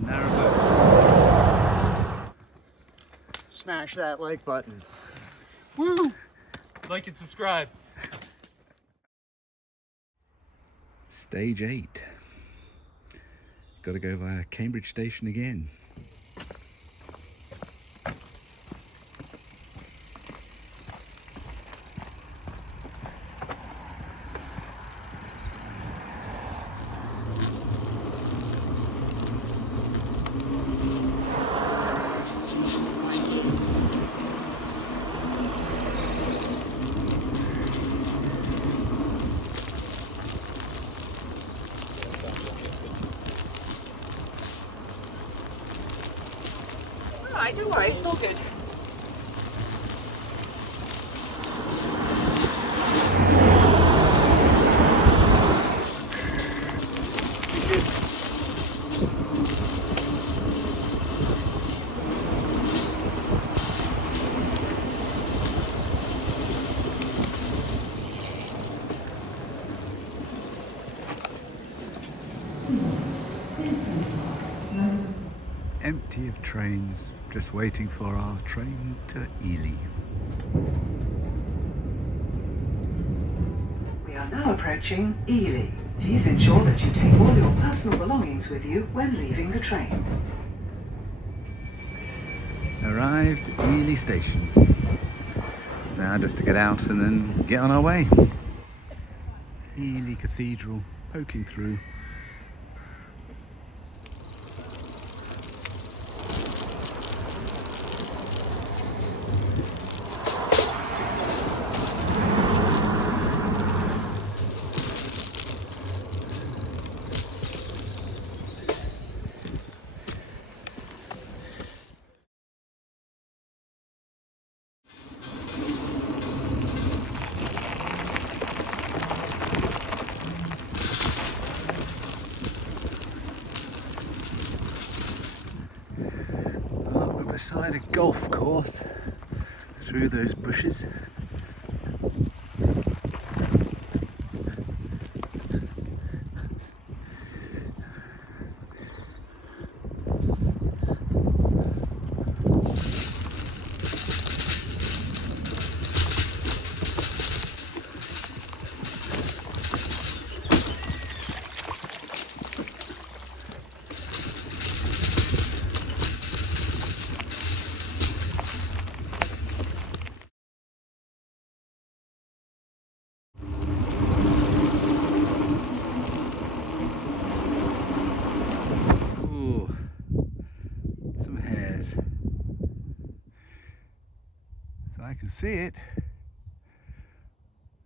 Narrow boat. Smash that like button. Woo! Like and subscribe. Stage 8. Got to go via Cambridge station again. Alright, don't worry, it's all good. Empty of trains, just waiting for our train to Ely. We are now approaching Ely. Please ensure that you take all your personal belongings with you when leaving the train. Arrived at Ely station. Now just to get out and then get on our way. Ely Cathedral poking through. Beside a golf course through those bushes. I can see it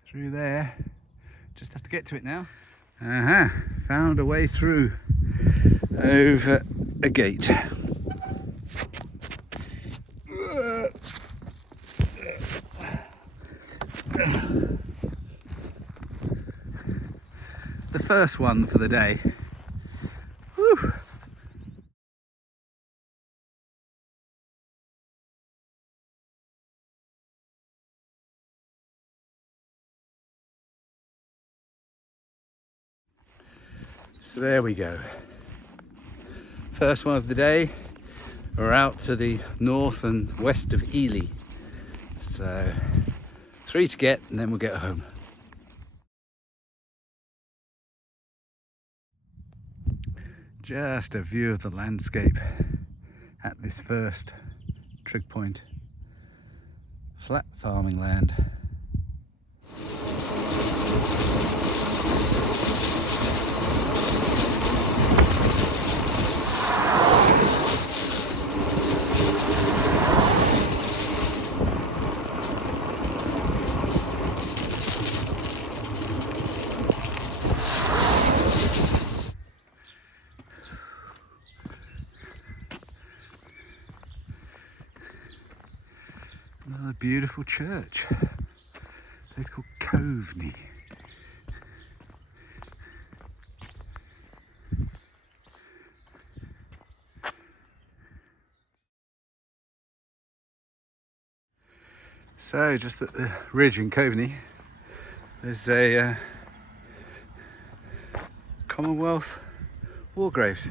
through there, just have to get to it now. Found a way through over a gate. The first one for the day. Whew. So there we go. First one of the day. We're out to the north and west of Ely. So 3 to get and then we'll get home. Just a view of the landscape at this first trig point. Flat farming land. Another beautiful church. It's called Coveney. So just at the ridge in Coveney, there's a Commonwealth war graves.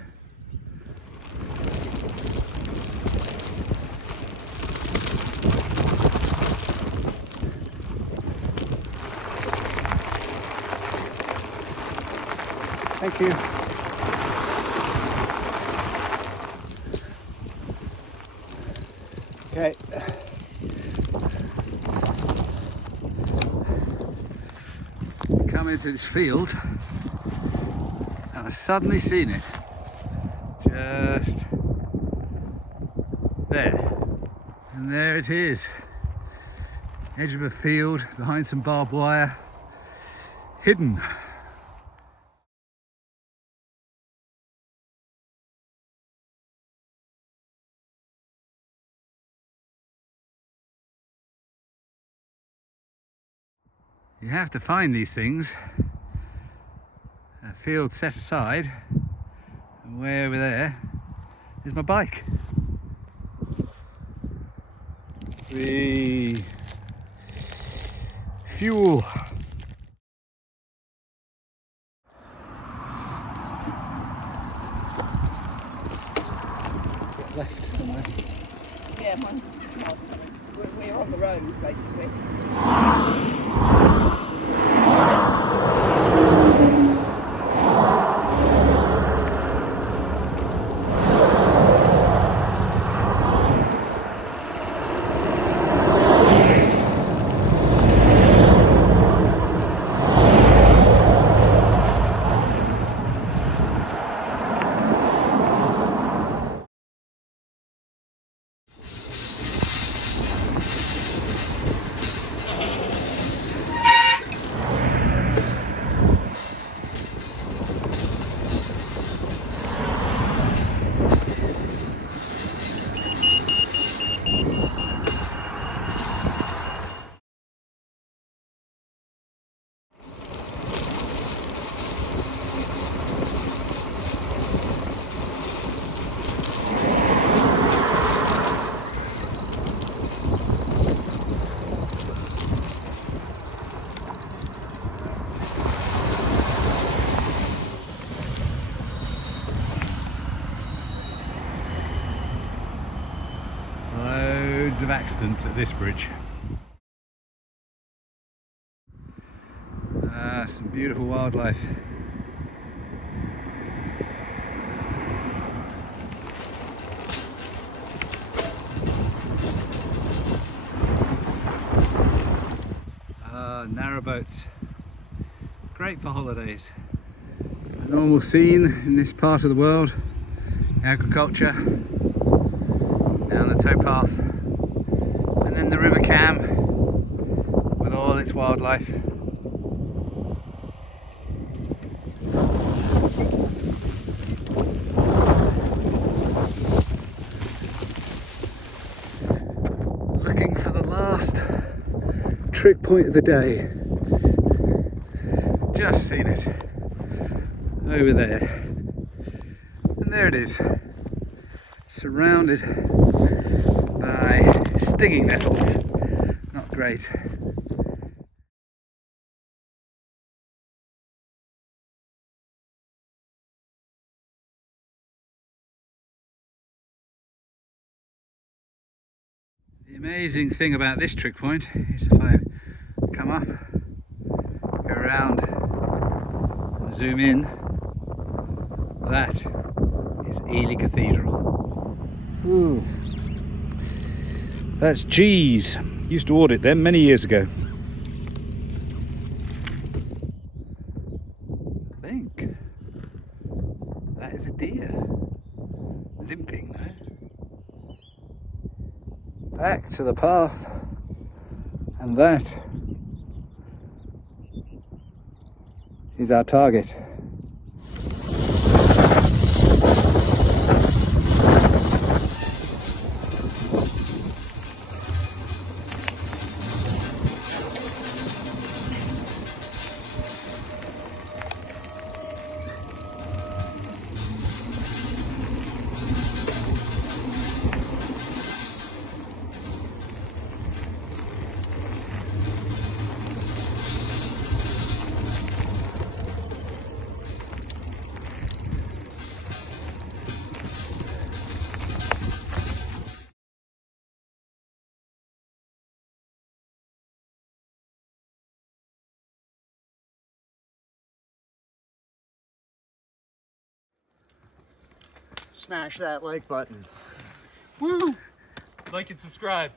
Thank you. Okay. Come into this field and I've suddenly seen it. Just there. And there it is. Edge of a field behind some barbed wire. Hidden. You have to find these things. A field set aside, and way over there is my bike. The fuel. Left somewhere. Yeah, mine. We're on the road, basically. Loads of accidents at this bridge. Some beautiful wildlife. Narrowboats. Great for holidays. A normal scene in this part of the world. Agriculture. Down the towpath. And then the River Cam with all its wildlife. Looking for the last trig point of the day. Just seen it over there. And there it is, surrounded by stinging nettles. Not great. The amazing thing about this trig point is if I come up, go around and zoom in, that is Ely Cathedral. Ooh. That's G's. Used to audit them many years ago. I think that is a deer. Limping though. Back to the path, and that is our target. smash that like button. Woo! Like and subscribe.